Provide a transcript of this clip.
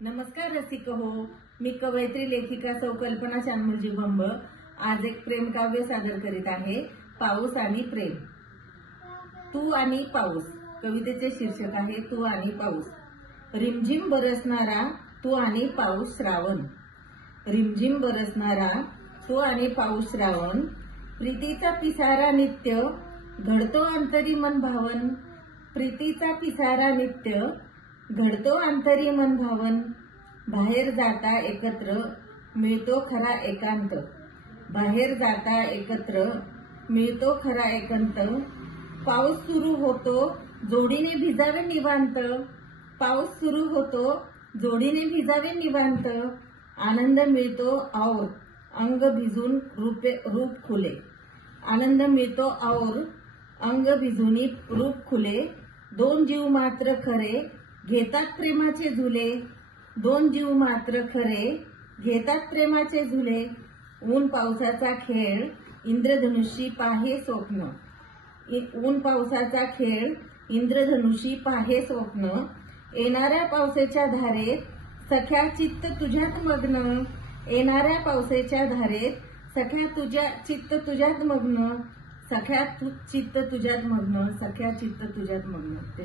नमस्कार रसिक हो, मी कवयित्री लेखिका सौ कल्पना चांदमर्जी बंब आज एक प्रेम काव्य सादर करीत आहे। पाऊस आणि प्रेम। तू आणि पाऊस कवितेचे शीर्षक आहे तू आणि पाऊस। रिमझिम बरसणारा तू आणि पाऊस श्रावण, रिमझिम बरसणारा तू आणि पाऊस श्रावण, प्रीतीचा पिसारा नित्य घडतो अंतरी मन भावन, प्रीतीचा पिसारा नित्य घडतो अंतरी मन भावन, बाहेर जाता एकत्र मिळतो खरा एकांत, बाहेर जाता एकत्र मिळतो खरा एकांत, पाऊस सुरू होतो जोडीने भिजावे निवांत, पाऊस सुरू होतो जोडीने भिजावे निवांत, आनंद मिळतो और अंग भिजून रूप खुले, आनंद मिळतो और अंग भिजूनी रूप खुले, दोन जीव मात्र खरे घेतात प्रेमाचे झुले, दोन जीव मात्र खरे घेतात प्रेमाचे झुले, ऊन पावसाचा खेळ इंद्रधनुषी पाहे स्वप्न, ऊन पावसाचा खेळ इंद्रधनुषी पाहे स्वप्न, येणाऱ्या पावसाच्या धारेत सख्या चित्त तुझ्यात मग्न, येणाऱ्या पावसाच्या धारेत सख्या तुझ्या चित्त तुझ्यात मग्न, सख्या चित्त तुझ्यात मग्न, सख्या चित्त तुझ्यात मग्न।